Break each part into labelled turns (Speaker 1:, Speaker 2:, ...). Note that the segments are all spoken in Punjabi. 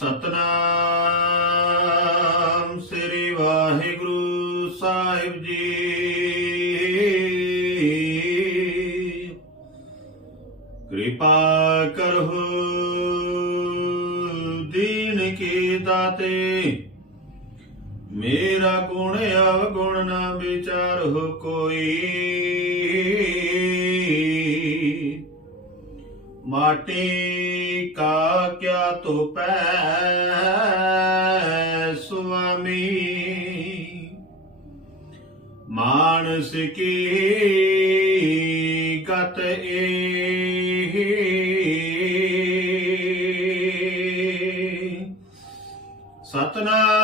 Speaker 1: ਸਤਨਾਮ ਸ੍ਰੀ ਵਾਹਿਗੁਰੂ ਸਾਹਿਬ ਜੀ। ਕਿਰਪਾ ਕਰੋ ਦੀਨ ਕੀ ਦਾਤੇ ਮੇਰਾ ਗੁਣ ਅਵਗੁਣ ਨਾ ਵਿਚਾਰੋ ਕੋਈ। ਮਾਟੀ ਕਾ ਕਿਆ ਤੋਪੈ ਸੁਆਮੀ। ਮਾਨਸ ਕੀ ਗਤ ਏ ਸਤਨਾਮ।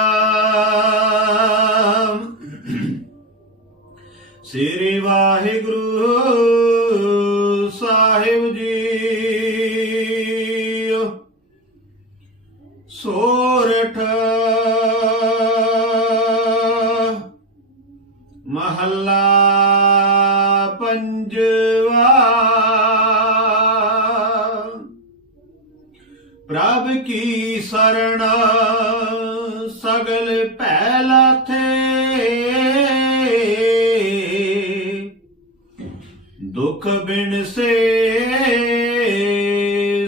Speaker 1: ਸ੍ਰੀ ਵਾਹਿਗੁਰੂ ਸੋਰਠ ਮਹੱਲਾ ਪੰਜਵਾ। ਪ੍ਰਭ ਕੀ ਸਰਣ ਸਗਲ ਭੈ ਲਾਥੇ ਦੁਖ ਬਿਨ ਸੇ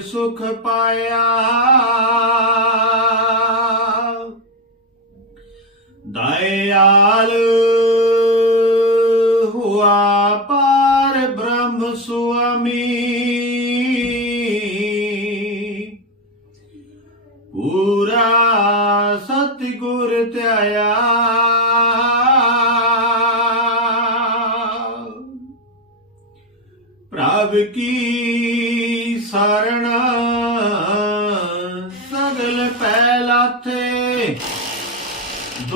Speaker 1: ਸੁਖ ਪਾਇਆ। ਦਇਆਲ ਹੁਆ ਪਾਰ ਬ੍ਰਹਮ ਸੁਆਮੀ। ਪੂਰਾ ਸਤਿਗੁਰ ਧਿਆਇਆ। ਪ੍ਰਭ ਕੀ ਸਰਣ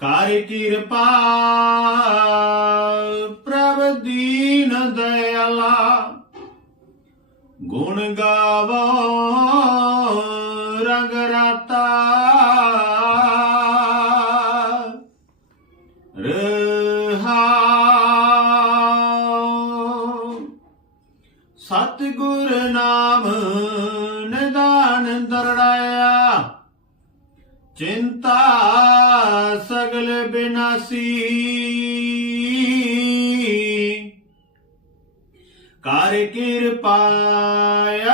Speaker 1: ਕਰ ਕਿਰਪਾ ਪ੍ਰਭ ਦੀਨ ਦਇਆਲਾ। ਗੁਣ ਗਾਵੋ ਰੰਗ ਰਾਤਾ। ਰਹਾਉ ਸਤਿਗੁਰ ਨਾਮ ਨਿਦਾਨ ਦਰੜਾਇਆ। ਚਿੰਤਾ ਸਗਲ ਬਿਨਾਸੀ। ਕਰ ਕਿਰਪਾ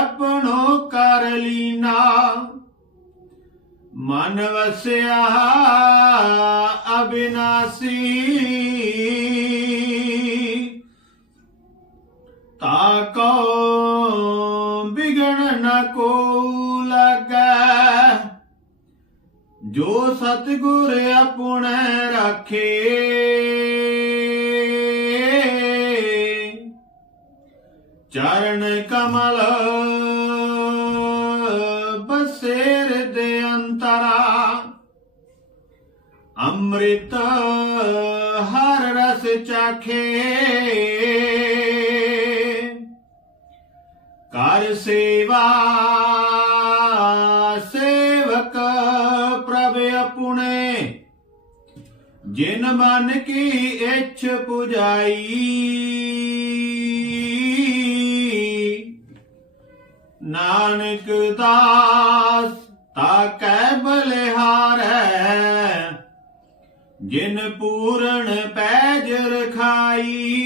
Speaker 1: ਆਪਣੋ ਕਰ ਲੀਨਾ। ਮਨ ਵਸਿਆ ਅਬਿਨਾਸੀ। ਤਾ ਕੋ ਬਿਗਣ ਨਾ ਕੋ। ਜੋ ਸਤਿਗੁਰ ਆਪਣੇ ਰਾਖੇ ਚਰਨ ਕਮਲ ਬਸੇਰ ਦੇ ਅੰਤਰਾ ਅੰਮ੍ਰਿਤ ਹਰ ਰਸ ਚਾਖੇ। ਜਿਨ ਮਨ ਕੀ ਇੱਛ ਪੁਜਾਈ। ਨਾਨਕ ਦਾਸ ਤਾ ਕੈ ਬਲਿਹਾਰੈ, ਜਿਨ ਪੂਰਨ ਪੈਜ ਰਖਾਈ।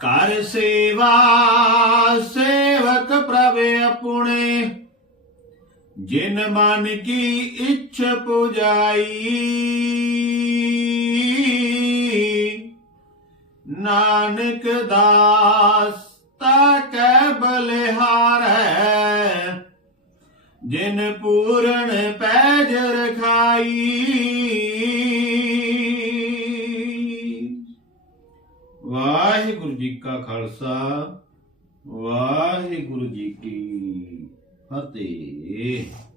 Speaker 1: ਕਰ ਸੇਵਾ ਜਿਨ ਮਨ ਕੀ ਇੱਛ ਪੁਜਾਈ, ਨਾਨਕ ਦਾਸ ਤਾ ਕੈ ਬਲਿਹਾਰੈ, ਜਿਨ ਪੂਰਨ ਪੈਜ ਰਖਾਈ। ਵਾਹਿਗੁਰੂ ਜੀ ਕਾ ਖਾਲਸਾ, ਵਾਹਿਗੁਰੂ ਜੀ ਕੀ ਫਤਿਹ